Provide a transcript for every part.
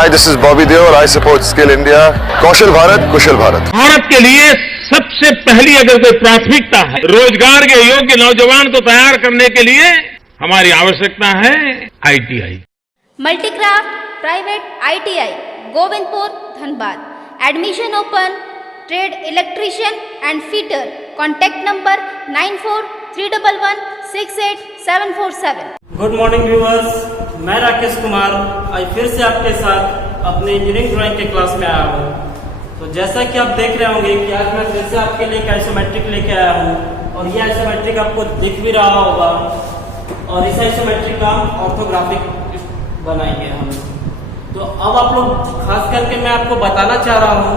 Hi, this is Bobby Deol. I support Skill India. कौशल भारत, कुशल भारत. भारत के लिए सबसे पहली अगर कोई प्राथमिकता है रोजगार के योग्य नौजवान को तैयार करने के लिए हमारी आवश्यकता है ITI. Multicraft private ITI Govindpur Dhanbad. Admission open. Trade electrician and fitter. Contact number 9431168747. Good morning viewers, मैं राकेश कुमार आज फिर से आपके साथ अपने इंजीनियरिंग ड्राइंग के क्लास में आया हूँ. तो जैसा कि आप देख रहे होंगे कि आज मैं फिर से आपके लिए एक आइसोमेट्रिक लेके आया हूँ और ये आइसोमेट्रिक आपको दिख भी रहा होगा और इस आइसोमेट्रिक का ऑर्थोग्राफिक बनाएंगे हम. तो अब आप लोग खास करके मैं आपको बताना चाह रहा हूँ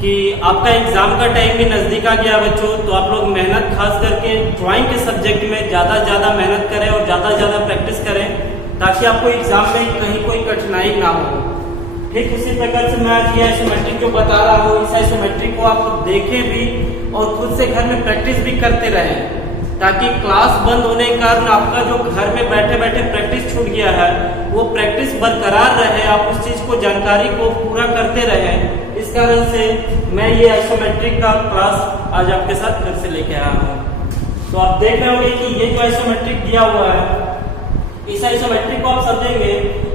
कि आपका एग्जाम का टाइम भी नजदीक आ गया बच्चों. तो आप लोग मेहनत खास करके ड्राइंग के सब्जेक्ट में ज्यादा मेहनत करें और ज्यादा प्रैक्टिस करें ताकि आपको एग्जाम में कहीं कोई कठिनाई ना हो. ठीक उसी प्रकार से मैं आज ये आइसोमेट्रिक जो बता रहा हूँ इस आइसोमेट्रिक को आप देखें भी और खुद से घर में प्रैक्टिस भी करते रहें ताकि क्लास बंद होने के कारण आपका जो घर में बैठे प्रैक्टिस छूट गया है वो प्रैक्टिस बरकरार रहे, आप उस चीज को जानकारी को पूरा करते रहे. इस कारण से मैं ये आइसोमेट्रिक का क्लास आज आपके साथ फिर से लेके आया हूँ. तो आप देख रहे होंगे कि ये जो आइसोमेट्रिक दिया हुआ है इस आइसोमेट्रिक को आप समझेंगे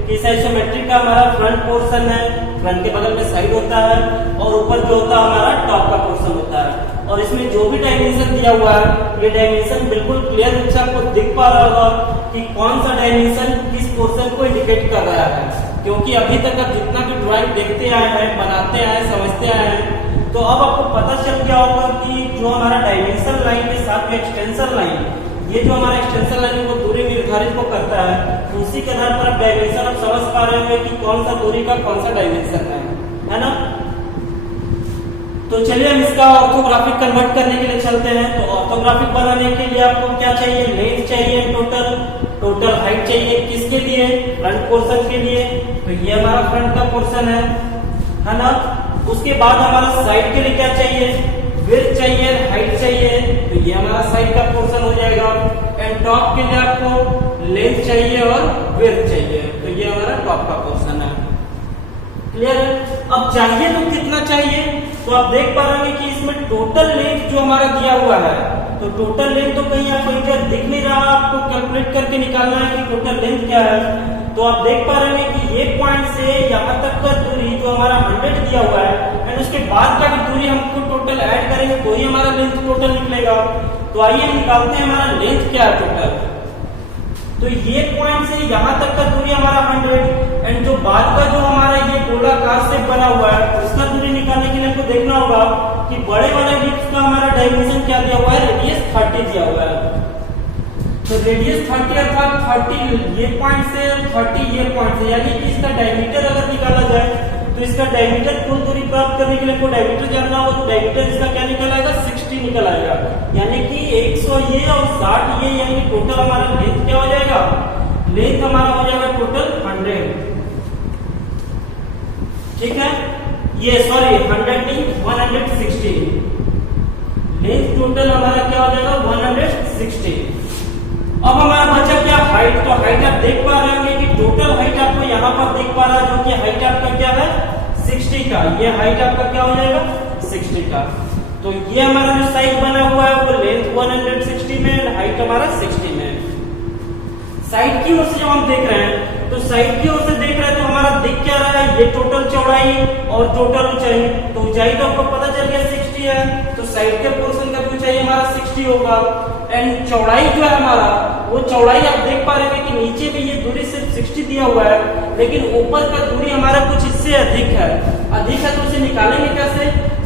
कि इस आइसोमेट्रिक का हमारा फ्रंट पोर्शन है, फ्रंट के बगल में साइड होता है और ऊपर जो होता है हमारा टॉप का पोर्शन होता है. और इसमें जो भी डायमेंशन दिया हुआ है ये डायमेंशन बिल्कुल क्लियर रूप से आपको दिख पा रहा होगा कि कौन सा डायमेंशन किस पोर्शन को इंडिकेट कर रहा है. क्योंकि अभी तक आप जितना भी ड्राइंग देखते आए हैं, बनाते आए हैं, समझते आए हैं तो अब आपको पता चल गया होगा कि जो हमारा डायमेंशन लाइन के साथ में एक्सटेंशन लाइन, ये जो हमारा एक्सटेंशन लाइन को दूरी निर्धारित को करता है उसी के आधार पर आप डायमेंशन आप समझ पा रहे होंगे कि कौन सा दूरी का कौन सा डायमेंशन है ना. तो चलिए हम इसका ऑर्थोग्राफिक कन्वर्ट करने के लिए चलते हैं. तो ऑर्थोग्राफिक बनाने के लिए आपको क्या चाहिए, लेंथ चाहिए, टोटल हाइट चाहिए. किसके लिए, फ्रंट पोर्शन के लिए. तो ये हमारा फ्रंट का पोर्शन है ना. उसके बाद हमारा साइड के लिए क्या चाहिए, विड्थ चाहिए, हाइट चाहिए. तो ये हमारा साइड का पोर्शन हो जाएगा. एंड टॉप के लिए आपको लेंथ चाहिए और विड्थ चाहिए. तो ये हमारा टॉप का पोर्शन है. क्लियर है. अब चाहिए तो कितना चाहिए, तो आप देख पा रहे हैं कि इसमें टोटल लेंथ जो हमारा दिया हुआ है तो टोटल लेंथ तो कहीं आपको इधर दिख नहीं रहा, आपको कैलकुलेट करके निकालना है कि टोटल लेंथ क्या है. तो आप देख पा रहे हैं कि ये पॉइंट से यहाँ तक का दूरी जो हमारा 100 दिया हुआ है एंड उसके बाद का भी दूरी हमको टोटल ऐड करेंगे तो ही हमारा लेंथ टोटल निकलेगा. तो आइए निकालते हैं हमारा लेंथ क्या है टोटल. तो ये पॉइंट से यहाँ तक का दूरी हमारा 100 एंड जो बाद का जो हमारा ये गोलाकार से बना हुआ है उसका दूरी निकालने के लिए आपको देखना होगा कि बड़े वाले एलिप्स का हमारा डायमेंशन क्या दिया हुआ है, रेडियस 30 दिया हुआ है. तो रेडियस 30 अर्थात 30 ये पॉइंट से 30 ये पॉइंट से, यानी कि इसका डायमीटर अगर निकाला जाए तो इसका डायमीटर कुल दूरी प्राप्त करने के लिए आपको डायमीटर जानना होगा. तो डायमीटर इसका क्या निकल आएगा, 60 निकल आएगा. यानी कि 100 ये और 60 ये, यानी टोटल हमारा लेंथ क्या हो जाएगा, लेंथ हमारा हो जाएगा टोटल 100. ठीक है. ये सॉरी 100 नहीं 160. लेंथ टोटल हमारा क्या हो जाएगा 160. अब हमारा बचा क्या, हाइट. तो हाइट आप देख पा रहे होंगे कि टोटल हाइट आपको यहाँ पर दिख पा रहा है जो कि हाइट आपका क्या है 60 का. ये हाइट आपका क्या हो जाएगा 60 का. तो ये हमारा जो साइड बना हुआ है वो लेंथ 160 में एंड हाइट हमारा 60 में. साइड की ओर से जब हम देख रहे हैं तो साइड की ओर से देख रहे हैं तो हमारा दिख क्या रहा है, ये टोटल चौड़ाई और टोटल ऊंचाई. तो ऊंचाई तो आपको पता चल गया 60 है तो साइड के पोर्शन का ऊंचाई हमारा 60 होगा. एंड चौड़ाई जो है हमारा वो चौड़ाई आप देख पा रहे हैं कि नीचे भी ये दूरी सिर्फ 60 दिया हुआ है लेकिन ऊपर का दूरी हमारा कुछ इससे अधिक है तो उसे निकालेंगे कैसे.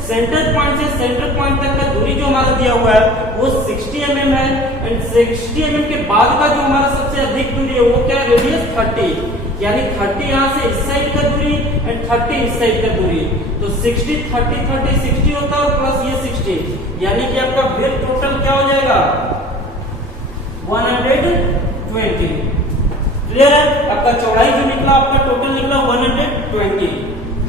सेंटर पॉइंट से सेंटर पॉइंट तक का दूरी जो हमारा दिया हुआ है वो 60 mm है एंड 60 mm के बाद का जो हमारा सबसे अधिक दूरी है वो क्या है, रेडियस 30. यानी 30 यहाँ से इस साइड का दूरी एंड 30 इस साइड का दूरी. तो 60 30 30 60 होता है प्लस ये 60, यानी कि आपका विड्थ टोटल क्या हो जाएगा 120. क्लियर है. आपका चौड़ाई जो निकला आपका टोटल निकला 120.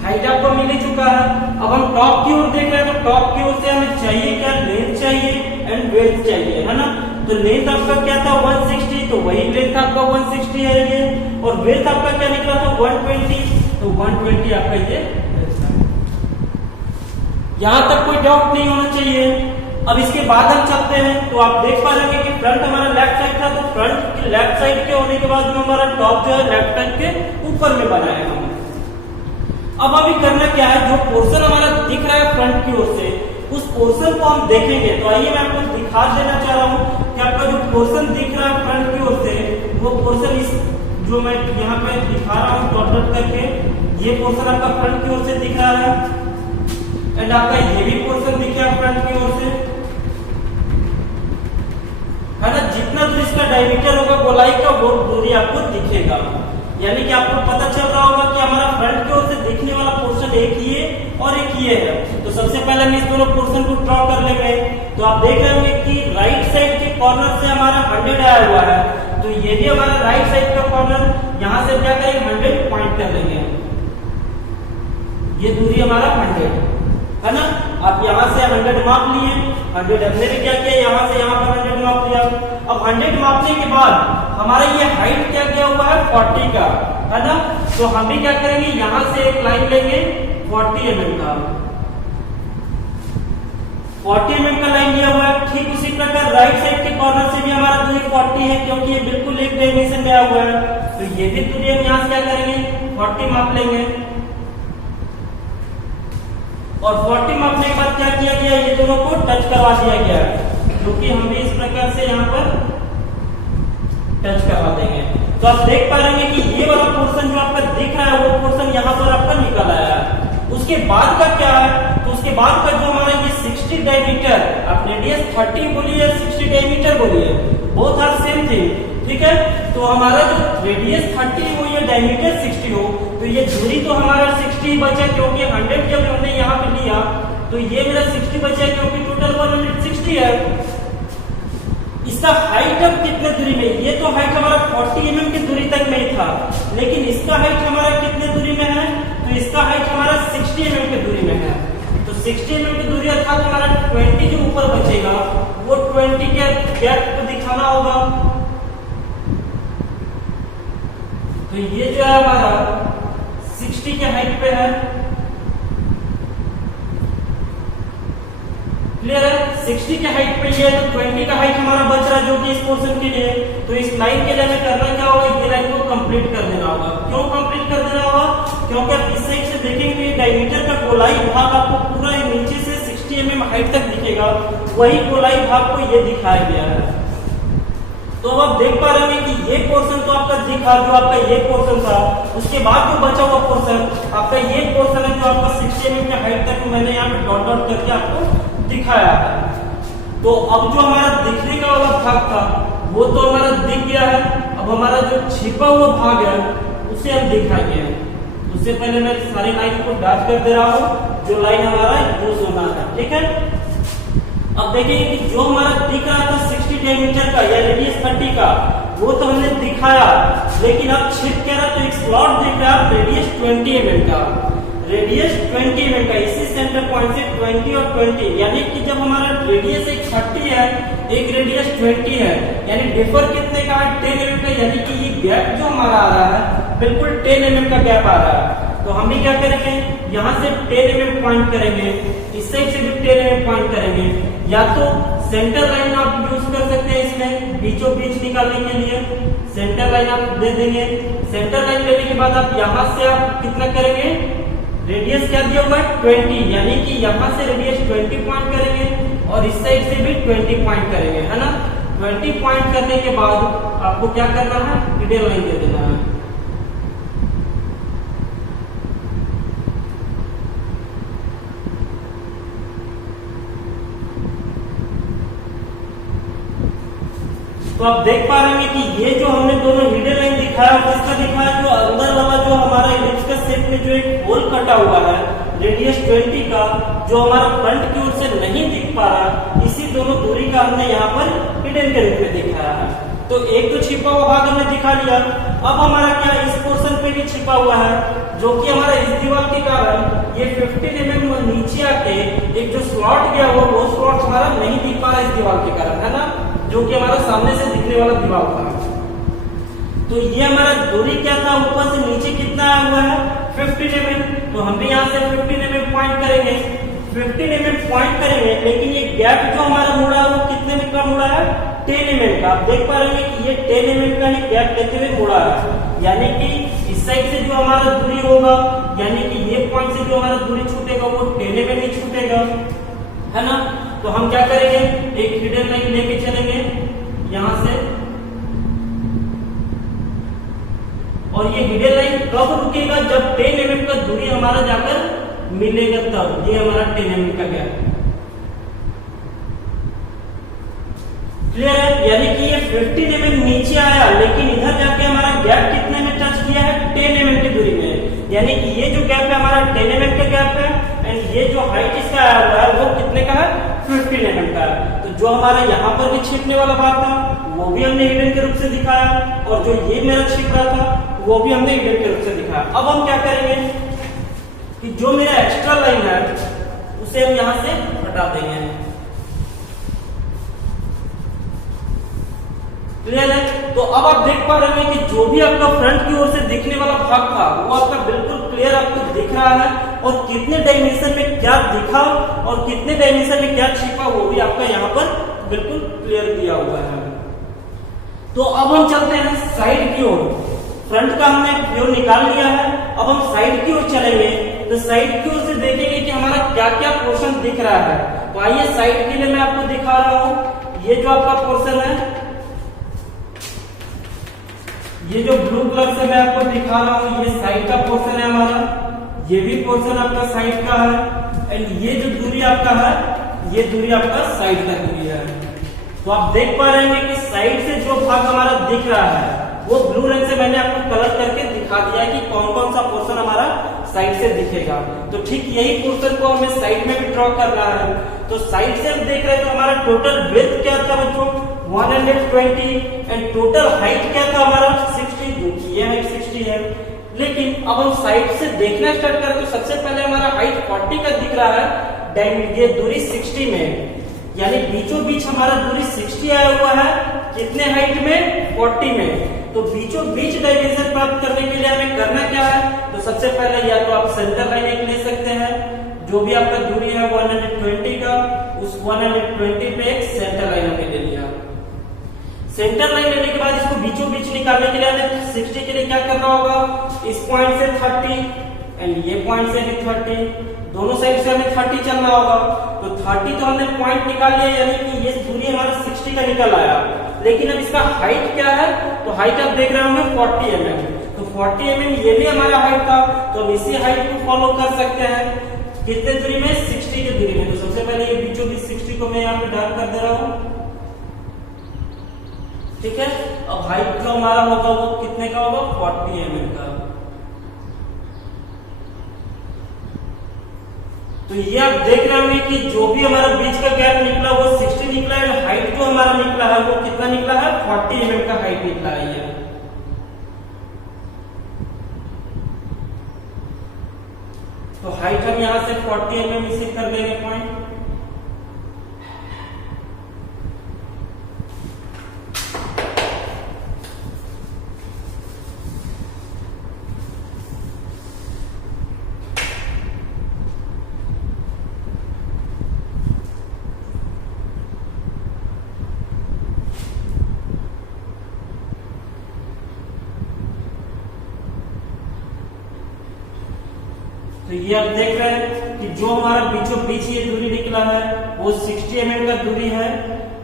हाइट आपको मिल ही चुका है. अब हम टॉप की ओर देख रहे हैं तो टॉप की ओर से हमें चाहिए क्या, लेंथ चाहिए एंड विड्थ चाहिए, है ना. तो लेंथ आपका क्या था 160 तो वही लेंथ आपका 160 है ये. और विड्थ आपका क्या निकला था 120. तो 120 आपका ये यहां तक कोई डाउट नहीं होना चाहिए। अब इसके बाद हम चलते हैं तो आप देख पा रहे हैं कि फ्रंट हमारा लेफ्ट साइड था, तो फ्रंट की लेफ्ट साइड के होने के बाद में हमारा टॉप जो है लेफ्ट हैंड के ऊपर में बनाया है हमने। अब अभी करना क्या है, जो पोर्शन हमारा दिख रहा है फ्रंट की ओर से उस पोर्शन को हम देखेंगे। तो आइए मैं आपको दिखा देना चाह रहा हूं कि आपका जो पोर्शन दिख रहा है फ्रंट की ओर से वो पोर्शन इस जो मैं यहाँ पे दिखा रहा हूँ डॉट डॉट करके, ये पोर्शन आपका फ्रंट की ओर से दिख रहा है एंड आपका ये भी पोर्शन दिख रहा है फ्रंट की ओर से, है ना। जितना दूर इसका डायमीटर होगा गोलाई का वो दूरी आपको दिखेगा, यानी कि आपको पता चल रहा होगा कि हमारा फ्रंट की ओर से दिखने वाला पोर्शन एक ये और एक ये है। तो सबसे पहले हम इस दोनों पोर्शन को ड्रॉ कर लेंगे। तो आप देख रहे होंगे कि राइट साइड के कॉर्नर से हमारा 100 आया हुआ है, तो ये भी हमारा राइट साइड का कॉर्नर, यहां से क्या करेंगे 100 पॉइंट कर देंगे, ये दूरी हमारा 100 है ना। आप यहाँ से 100 माप लिए, 100 हमने भी क्या किया यहाँ से यहाँ पर 100 माप लिया। अब 100 मापने के बाद हमारा ये हाइट क्या किया हुआ है 40 का, है ना। तो हम भी क्या करेंगे यहाँ से एक लाइन लेंगे 40 mm का, 40 mm का लाइन लिया हुआ है। ठीक उसी प्रकार राइट साइड के कॉर्नर से भी हमारा दूरी 40 है, क्योंकि ये बिल्कुल एक डायमेंशन में आया हुआ है। तो ये भी दूरी हम यहाँ से क्या करेंगे 40 माप लेंगे और 40 मापने के बाद क्या किया गया, ये दोनों को टच करवा दिया गया, क्योंकि हम भी इस प्रकार से यहाँ पर टच करवा देंगे। तो आप देख पा रहे हैं कि ये वाला पोर्शन जो आपका दिख रहा है वो पोर्शन यहाँ पर आपका निकल आया है। उसके बाद का क्या है, तो उसके बाद का जो हमारा ये 60 डायमीटर, आप रेडियस 30 बोलिए 60 डायमीटर बोलिए, बोथ आर सेम थिंग, ठीक है। तो हमारा जो रेडियस 30 हो या डायमीटर 60 हो, तो ये दूरी तो हमारा 60 बचा, क्योंकि 100 जब हमने यहाँ पे लिया तो ये मेरा 60 बचा, क्योंकि टोटल 160 है। इसका हाइट अब कितने दूरी में, ये तो हाइट हमारा 40 mm की दूरी तक में ही था, लेकिन इसका हाइट हमारा कितने दूरी में है, तो इसका हाइट हमारा 60 mm की दूरी में है। तो 60 mm की दूरी अर्थात हमारा 20 जो ऊपर बचेगा वो 20 के गैप को दिखाना होगा। तो ये जो है हमारा 60 के हाइट पे है, क्लियर है। 60 के हाइट पे ये है, तो 20 का हाइट हमारा बच रहा है जो कि इस पोर्शन के लिए। तो इस लाइन के लिए हमें करना क्या होगा, ये लाइन को कंप्लीट कर देना होगा। क्यों कंप्लीट कर देना होगा, क्योंकि आप इस साइड से देखेंगे डायमीटर का गोलाई भाग आपको पूरा नीचे से 60 mm हाइट तक दिखेगा, वही गोलाई भाग को ये दिखाया गया है। तो अब आप देख पा रहे हैं कि ये पोर्शन तो आपका दिखा, जो आपका ये पोर्शन था, उसके बाद जो बचा हुआ पोर्शन आपका ये पोर्शन है जो आपका 60 mm के हाइट तक मैंने यहाँ पे डॉट डॉट करके आपको दिखाया है। तो अब जो हमारा दिखने का वाला भाग था वो तो हमारा दिख गया है, अब हमारा जो छिपा हुआ भाग है उसे हम दिखाएंगे। उससे पहले मैं सारी लाइन को डॉट कर दे रहा हूँ, जो लाइन हमारा यूज होना है, ठीक है। अब देखिए कि जो हमारा दिख रहा था 60 डायमीटर का या रेडियस 30 का, वो तो हमने दिखाया, लेकिन अब छिप क्या रहा, तो एक स्लॉट दिख रहा है रेडियस 20 mm का, रेडियस 20 mm का, इसी सेंटर पॉइंट से 20 और 20, यानी कि जब हमारा रेडियस एक 30 है, एक रेडियस 20 है, यानी डिफर कितने का है 10 mm का, यानी कि ये गैप जो हमारा आ रहा है बिल्कुल 10 mm का गैप आ रहा है। तो हम भी क्या करेंगे, यहाँ से 10 mm पॉइंट करेंगे, इस साइड से भी 10 mm पॉइंट करेंगे, या तो सेंटर लाइन आप यूज कर सकते हैं इसमें बीचों बीच निकालने के लिए, सेंटर लाइन आप दे देंगे। सेंटर लाइन लेने के बाद आप यहाँ से आप कितना करेंगे, रेडियस क्या दिया हुआ है 20, यानी कि यहाँ से रेडियस 20 पॉइंट करेंगे और इस साइड से भी 20 पॉइंट करेंगे, है ना। 20 पॉइंट करने के बाद आपको क्या करना है, मिडिल लाइन दे देना है। तो आप देख पा रहे हैं कि ये जो हमने दोनों हिडन लाइन दिखाया, किसका दिखाया, जो अंदर वाला जो हमारा इलिप्स का शेप में जो एक होल कटा हुआ है रेडियस 20 का, जो हमारा फ्रंट की ओर से नहीं दिख पा रहा, इसी दोनों दूरी का हमने यहाँ पर हिडन के रूप में दिखाया है। तो एक तो छिपा हुआ भाग हमने दिखा लिया। अब हमारा क्या इस पोर्शन पे भी छिपा हुआ है, जो कि हमारा इस दीवार के कारण ये 15 mm नीचे आके एक जो स्लॉट गया हुआ वो स्लॉट हमारा नहीं दिख पा रहा इस दीवार के कारण, है ना, जो कि हमारा सामने से दिखने वाला दीवार था। तो ये हमारा दूरी क्या था, ऊपर से नीचे कितना आया हुआ है 15 mm। तो हम भी यहाँ से 15 mm पॉइंट करेंगे, 15 mm पॉइंट करेंगे, लेकिन ये गैप जो हमारा मुड़ा है वो कितने में का मुड़ा है 10 mm का। आप देख पा रहे हैं कि ये 10 mm का ही गैप लेते हुए मुड़ा है, यानी कि इस साइड से जो हमारा दूरी होगा, यानी कि ये पॉइंट से जो हमारा दूरी छूटेगा वो 10 mm ही छूटेगा, है ना। तो हम क्या करेंगे, एक हिडन लाइन लेके चलेंगे यहां से, और ये हिडन लाइन कब रुकेगा, जब 10 mm का दूरी हमारा जाकर मिलेगा तब। ये हमारा 10 mm का गैप क्लियर है, यानी कि ये 15 mm नीचे आया, लेकिन इधर जाके हमारा गैप कितने में टच किया है 10 mm की दूरी में, यानी कि ये जो गैप है हमारा 10 mm का गैप है, एंड ये जो हाइट इसका आया हुआ है वो कितने का है 15 mm का है। तो जो हमारा यहाँ पर भी छिपने वाला भाग था वो भी हमने हिडन के रूप से दिखाया, और जो ये मेरा छिप रहा था वो भी हमने हिडन के रूप से दिखाया। अब हम क्या करेंगे कि जो मेरा एक्स्ट्रा लाइन है उसे हम यहाँ से हटा देंगे, क्लियर है। तो अब आप देख पा रहे हैं कि जो भी आपका फ्रंट की ओर से दिखने वाला भाग था वो आपका बिल्कुल क्लियर आपको दिख रहा है, और कितने डायमेंशन में क्या दिखा और कितने डायमेंशन में क्या छिपा वो भी आपका यहाँ पर बिल्कुल क्लियर दिया हुआ है। तो अब हम चलते हैं साइड की ओर। फ्रंट का हमने व्यू निकाल लिया है, अब हम साइड की ओर चलेंगे। तो साइड की ओर से देखेंगे कि हमारा क्या क्या पोर्शन दिख रहा है। तो आइए साइड के लिए मैं आपको दिखा रहा हूं। ये जो आपका पोर्शन है, ये जो ब्लू कलर से मैं आपको दिखा रहा हूं, ये साइड का पोर्शन है हमारा, ये भी पोर्शन आपका साइड का है, एंड ये जो दूरी आपका है ये दूरी आपका साइड का दूरी है। तो आप देख पा रहे हैं कि साइड से जो भाग हमारा दिख रहा है वो ब्लू रंग से मैंने आपको कलर करके दिखा दिया है कि कौन कौन सा पोर्शन हमारा साइड से दिखेगा। तो ठीक यही पोर्शन को हमें साइड में भी ड्रॉ करना है। तो साइड से हम देख रहे हैं तो हमारा टोटल ब्रेथ क्या था बच्चों 120, एंड टोटल हाइट क्या था हमारा 60, जो कि ये हाइट 60 है। लेकिन अब हम साइड से देखना स्टार्ट करें तो सबसे पहले हमारा हाइट 40 का दिख रहा है, ये दूरी 60 में, यानी बीचों बीच हमारा दूरी 60 आया हुआ है, कितने हाइट में 40 में। तो बीचों बीच डायमेंशन प्राप्त करने के लिए हमें करना क्या है, तो सबसे पहले या तो आप सेंटर लाइन एक ले सकते हैं, जो भी आपका दूरी है 120 का, उस 120 पे एक सेंटर लाइन हमने ले लिया। सेंटर लाइन लेने के बाद इसको बीचों बीच निकालने के लिए हमें 60 के लिए क्या करना होगा, इस पॉइंट से 30 एंड ये पॉइंट से भी 30, दोनों साइड से हमें 30 चलना होगा। तो 30 तो हमने पॉइंट निकाल लिया, यानी कि ये दूरी हमारा 60 का निकल आया। लेकिन अब इसका हाइट क्या है, तो हाइट आप देख रहे होंगे 40 mm। तो 40 mm ये भी हमारा हाइट था, तो हम इसी हाइट को फॉलो कर सकते हैं। कितने दूरी में 60 की दूरी में। तो सबसे पहले ये बीचों बीच 60 को मैं यहाँ पे डार्क कर दे रहा हूँ, ठीक है। अब हाइट जो हमारा होगा वो कितने का होगा 40 mm का। तो ये आप देख रहे होंगे कि जो भी हमारा बीच का गैप निकला वो 60 निकला है, हाइट जो हमारा निकला है वो कितना निकला है 40 mm का हाइट निकला है ये। तो हाइट हम यहां से 40 mm इसे कर लेंगे पॉइंट। तो ये आप देख रहे हैं कि जो हमारा बीचों बीच ये दूरी निकला है वो 60 mm का दूरी है,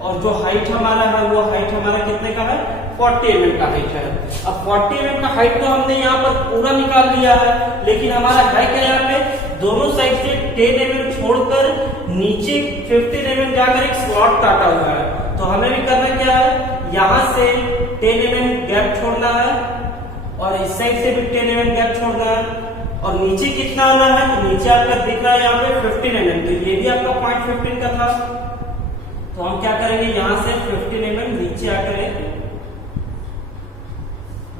और जो हाइट हमारा है वो हाइट हमारा कितने का है 40 mm का हाइट है। अब 40 mm का हाइट तो हमने यहाँ पर पूरा निकाल लिया है, लेकिन हमारा है क्या यहाँ पे दोनों साइड से 10 mm छोड़कर नीचे 15 mm जाकर एक स्लॉट काटा हुआ है। तो हमें भी करना क्या है, यहाँ से 10 mm गैप छोड़ना है, और इस साइड से भी 10 mm गैप छोड़ना है, और नीचे कितना आना है, तो नीचे आपका दिख रहा है यहाँ पे 15 mm। तो ये भी आपका पॉइंट 15 का था। तो हम क्या करेंगे, यहां से 15 mm नीचे आकर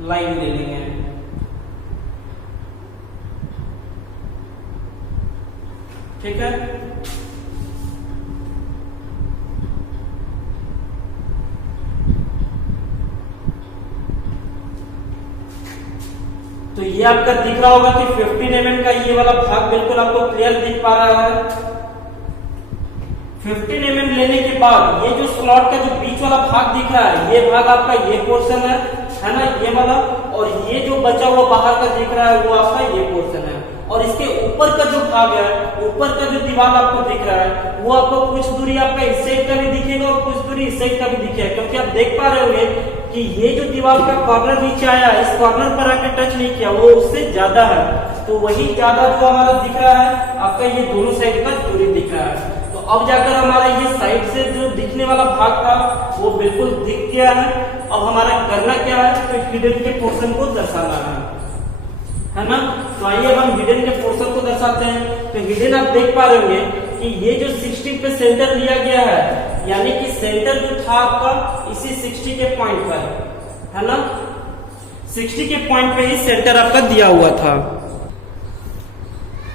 लाइन ले लेंगे, ठीक है। तो ये आपका दिख रहा होगा कि 15 mm का ये वाला भाग बिल्कुल आपको क्लियर दिख पा रहा है। 15 mm लेने के बाद ये जो स्लॉट का जो बीच वाला भाग दिख रहा है, ये भाग आपका ये पोर्शन है ना, ये वाला, और ये जो बचा हुआ बाहर का दिख रहा है वो आपका ये पोर्शन है। और इसके ऊपर का जो भाग है, ऊपर का जो दीवार आपको दिख रहा है, वो आपको कुछ दूरी आपका इस साइड का भी दिखेगा और कुछ दूरी इस साइड का भी दिखेगा, क्योंकि आप देख पा रहे होंगे कि ये जो दीवार का कॉर्नर नीचे आया, इस कॉर्नर पर आके टच नहीं किया, वो उससे ज्यादा है। तो वही ज्यादा जो हमारा दिख रहा है आपका ये दोनों साइड का दूरी दिख रहा है। तो अब जाकर हमारा ये साइड से जो दिखने वाला भाग था वो बिल्कुल दिख गया है। अब हमारा करना क्या है, तो हिडन के पोर्शन को दर्शाना है ना। तो आइए हम हिडन के पोर्शन को दर्शाते हैं। तो हिडन आप देख पा रहे होंगे कि ये जो 60 पे सेंटर लिया गया है, यानी कि सेंटर जो था आपका इसी 60 के पॉइंट पर है ना, 60 के पॉइंट पे ही सेंटर आपका दिया हुआ था।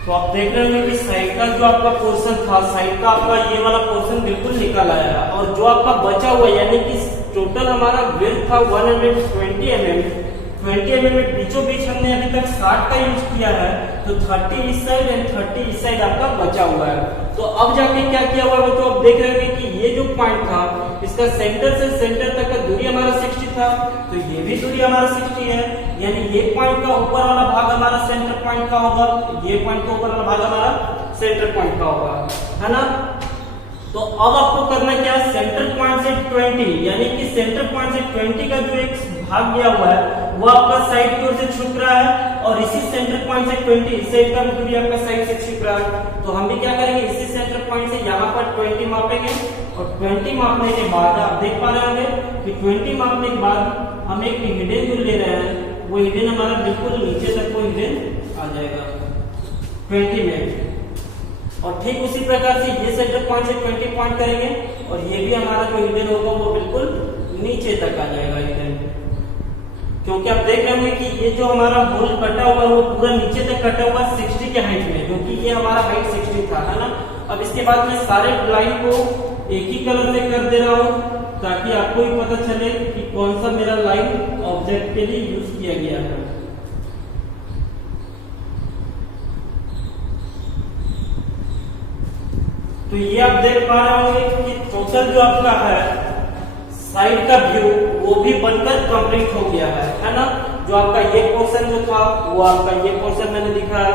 तो आप देख रहे होंगे कि साइड का जो आपका पोर्शन था, साइड का आपका ये वाला पोर्शन बिल्कुल निकल आया, और जो आपका बचा हुआ यानी कि टोटल हमारा विड्थ था 120 mm, 20 mm में बीचों बीच हमने अभी तक 60 का यूज किया है, तो 30 इस साइड एंड 30 इस साइड आपका बचा हुआ है। तो अब जाके क्या किया हुआ है, तो आप देख रहे होंगे कि ये जो पॉइंट था इसका सेंटर से सेंटर तक का दूरी हमारा 60 था, तो ये भी दूरी हमारा 60 है, यानी ये पॉइंट का ऊपर वाला भाग हमारा सेंटर पॉइंट का होगा, ये पॉइंट का ऊपर वाला भाग हमारा सेंटर पॉइंट का होगा, है ना। तो अब आपको करना क्या है, सेंटर पॉइंट से 20 यानी कि सेंटर पॉइंट से 20 का जो एक भाग दिया हुआ है वो आपका साइड की ओर से छुप रहा है, और इसी सेंटर पॉइंट से 20 इस साइड का दूरी आपका साइड से छुप रहा है। तो हम भी क्या करेंगे, इसी सेंटर पॉइंट से यहाँ पर 20 मापेंगे, और 20 मापने के बाद आप देख पा रहे होंगे कि 20 मापने के बाद हम एक हिडन जो ले रहे हैं, वो हिडन हमारा बिल्कुल नीचे तक वो हिडन आ जाएगा 20 में। और ठीक उसी प्रकार से ये सेंटर पॉइंट से 20 पॉइंट करेंगे, और ये भी हमारा जो हिडन होगा वो बिल्कुल नीचे तक आ जाएगा हिडन, क्योंकि आप देख रहे होंगे कि ये जो हमारा होल कटा हुआ है वो पूरा नीचे तक कटा हुआ 60 के हाइट में, क्योंकि ये हमारा हाइट 60 था, है ना। अब इसके बाद मैं सारे लाइन को एक ही कलर से कर दे रहा हूँ, ताकि आपको भी पता चले कि कौन सा मेरा लाइन ऑब्जेक्ट के लिए यूज किया गया है। तो ये आप देख पा रहे होंगे कि टोटल जो आपका है साइड का व्यू वो भी बनकर कंप्लीट हो गया है ना। जो आपका ये पोर्शन जो था वो आपका ये पोर्शन मैंने दिखाया,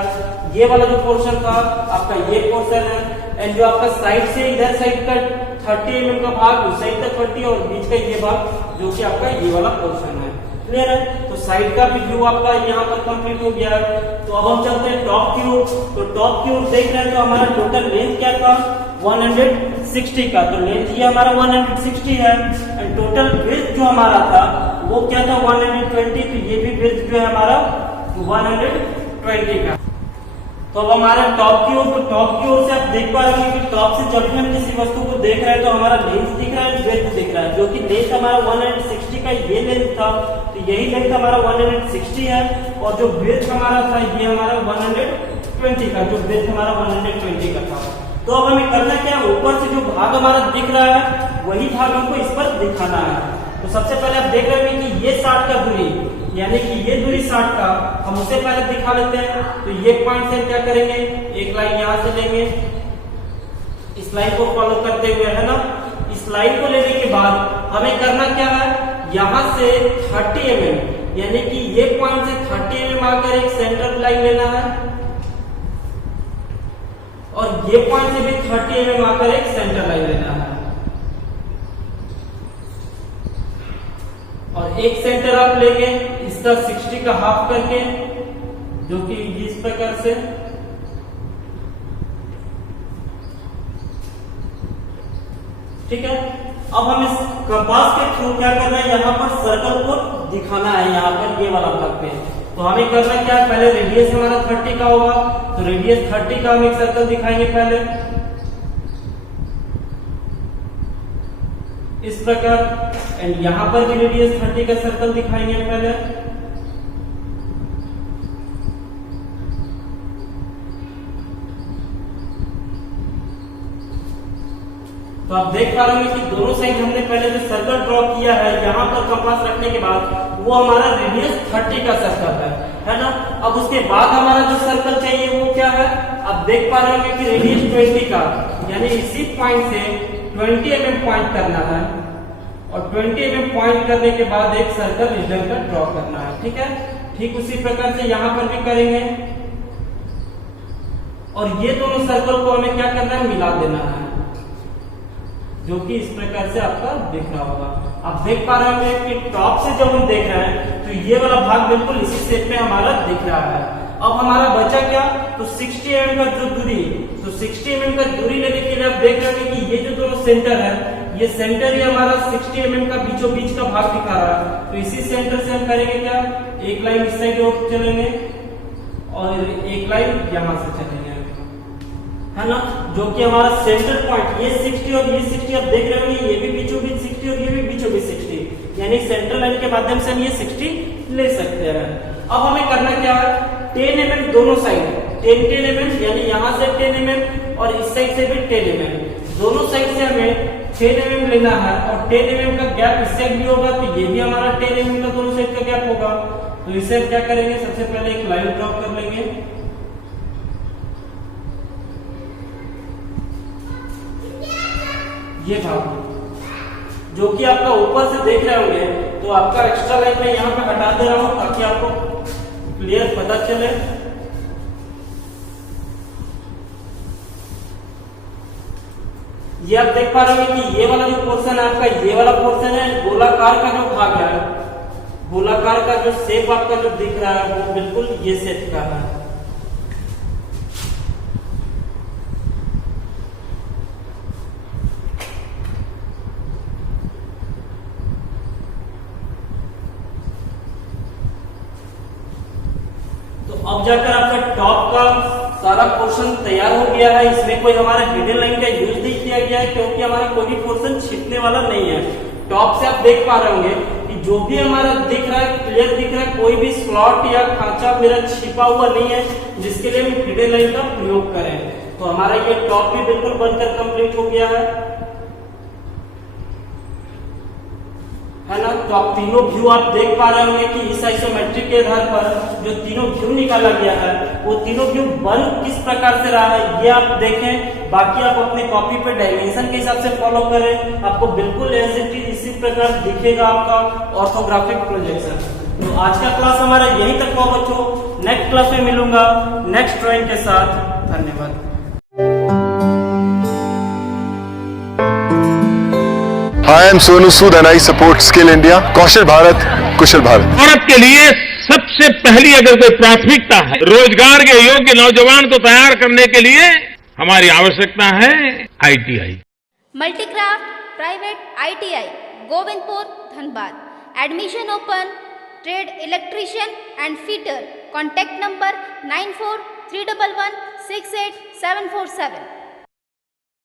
ये वाला जो पोर्शन था आपका ये पोर्शन है, एंड जो आपका साइड से इधर साइड का 30 mm का भाग उस साइड का 30 और बीच का ये भाग जो कि आपका ये वाला पोर्शन है। क्लियर है। तो साइड का भी व्यू आपका यहाँ पर कंप्लीट हो गया है। तो अब हम चलते हैं टॉप की ओर। तो टॉप की ओर देख रहे हैं तो हमारा टोटल लेंथ क्या था 160 का, तो लेंथ ये हमारा 160 है, एंड टोटल विड्थ जो हमारा था वो क्या था 120, तो ये भी विड्थ जो है हमारा 120 का। तो अब हमारे टॉप की ओर, तो टॉप की ओर से आप देख पा रहे हैं कि टॉप से जब भी हम किसी वस्तु को देख रहे हैं तो हमारा लेंथ दिख रहा है, विड्थ दिख रहा है, जो कि लेंथ हमारा 160 का ये लेंथ था, तो यही लेंथ हमारा 160 है, और जो विड्थ हमारा था ये हमारा 120 का, जो विड्थ हमारा 120 का था। तो अब हमें करना क्या, ऊपर से जो भाग हमारा दिख रहा है वही भाग हमको इस पर दिखाना है। तो सबसे पहले आप देख रहे हैं कि ये 60 का दूरी, यानी कि ये दूरी 60 का, हम उसे पहले दिखा लेते हैं। तो ये पॉइंट से क्या करेंगे, एक लाइन यहां से लेंगे, इस लाइन को फॉलो करते हुए, है ना। इस लाइन को लेने के बाद हमें करना क्या है, यहां से 30 mm यानी कि ये पॉइंट से 30 mm आकर एक सेंटर लाइन लेना है, और ये पॉइंट से भी 30 mm आकर एक सेंटर लाइन लेना है, और एक सेंटर आप लेंगे इसका 60 का हाफ करके, जो कि इस प्रकार से, ठीक है। अब हम इस कंपास के थ्रू क्या करना है, यहाँ पर सर्कल को दिखाना है, यहाँ पर ये वाला भाग पे। तो हमें करना क्या है, पहले रेडियस हमारा 30 का होगा, तो रेडियस 30 का हम एक सर्कल दिखाएंगे पहले इस प्रकार, एंड यहां पर भी रेडियस 30 का सर्कल दिखाएंगे पहले। तो आप देख पा रहे हैं कि दोनों साइड हमने पहले जो सर्कल ड्रॉ किया है, यहां पर कंपास रखने के बाद वो हमारा रेडियस 30 का सर्कल है ना। अब उसके बाद हमारा जो सर्कल चाहिए वो क्या है, आप देख पा रहे होंगे कि रेडियस 20 का, यानी इसी पॉइंट से 20 mm पॉइंट करना है और 20 mm पॉइंट करने के बाद एक सर्कल इस ढंग का ड्रॉ करना है, ठीक है। ठीक उसी प्रकार से यहाँ पर भी करेंगे और ये दोनों सर्कल को हमें क्या करना है, मिला देना है, जो कि इस प्रकार से आपका दिख रहा होगा। आप देख पा रहे होंगे कि टॉप से जब हम देख रहे हैं तो ये वाला भाग बिल्कुल इसी शेप में हमारा दिख रहा है। अब हमारा बचा क्या, तो 60 mm का जो दूरी, तो 60 mm का दूरी लेने के लिए आप देख रहे होंगे कि ये जो दोनों सेंटर है, ये सेंटर ही हमारा 60 mm का बीचों बीच का भाग दिखा रहा है। तो इसी सेंटर से हम करेंगे क्या, एक लाइन इस साइड और चलेंगे और एक लाइन यहां से चलेंगे, है ना, जो कि हमारा सेंटर पॉइंट ये 60 और ये 60 आप देख रहे होंगे, ये भी बीचों बीच 60 और ये भी बीचों बीच 60, यानी सेंट्रल लाइन के माध्यम से हम ये 60 ले सकते हैं। अब हमें करना क्या है, 10 mm दोनों साइड, 10 mm यानी यहाँ से 10 mm और इस साइड से भी 10 mm, दोनों साइड से हमें 10 mm लेना है और 10 mm का गैप इस साइड भी होगा तो ये भी हमारा 10 mm का दोनों साइड का गैप होगा। तो इसे क्या करेंगे, सबसे पहले एक लाइन ड्रॉ कर लेंगे, ये भाग जो कि आपका ऊपर से देख रहे होंगे, तो आपका एक्स्ट्रा लाइन मैं यहाँ पे हटा दे रहा हूं ताकि आपको क्लियर पता चले। ये आप देख पा रहे होंगे कि ये वाला जो पोर्शन है आपका, ये वाला पोर्शन है गोलाकार का जो भाग है, गोलाकार का जो शेप आपका जो दिख रहा है वो बिल्कुल ये शेप का है। अब जाकर आपका टॉप का सारा पोर्शन तैयार हो गया है। इसमें कोई हमारा हिडन लाइन का यूज नहीं किया गया है क्योंकि हमारा कोई भी पोर्शन छिपने वाला नहीं है। टॉप से आप देख पा रहे होंगे कि जो भी हमारा दिख रहा है, क्लियर दिख रहा है, कोई भी स्लॉट या खांचा मेरा छिपा हुआ नहीं है जिसके लिए हम हिडन लाइन का प्रयोग करें। तो हमारा ये टॉप भी बिल्कुल बनकर कंप्लीट हो गया है ना। तो आप तीनों व्यू आप देख पा रहे होंगे कि इस आइसोमेट्रिक के आधार पर जो तीनों व्यू निकाला गया है वो तीनों व्यू बन किस प्रकार से रहा है ये आप देखें। बाकी आप अपने कॉपी पे डायमेंशन के हिसाब से फॉलो करें, आपको बिल्कुल इसी प्रकार दिखेगा आपका ऑर्थोग्राफिक प्रोजेक्शन। तो आज का क्लास हमारा यहीं तक हुआ बच्चों, नेक्स्ट क्लास में मिलूंगा नेक्स्ट ड्राइंग के साथ। धन्यवाद। Hi, I'm Sonu Sood and I support Skill India. कौशल भारत, कुशल भारत। भारत के लिए सबसे पहली अगर कोई प्राथमिकता है रोजगार के योग्य नौजवान को तैयार करने के लिए हमारी आवश्यकता है ITI। Multicraft private ITI Govindpur Dhanbad. Admission open. Trade electrician and fitter. Contact number 9431168747।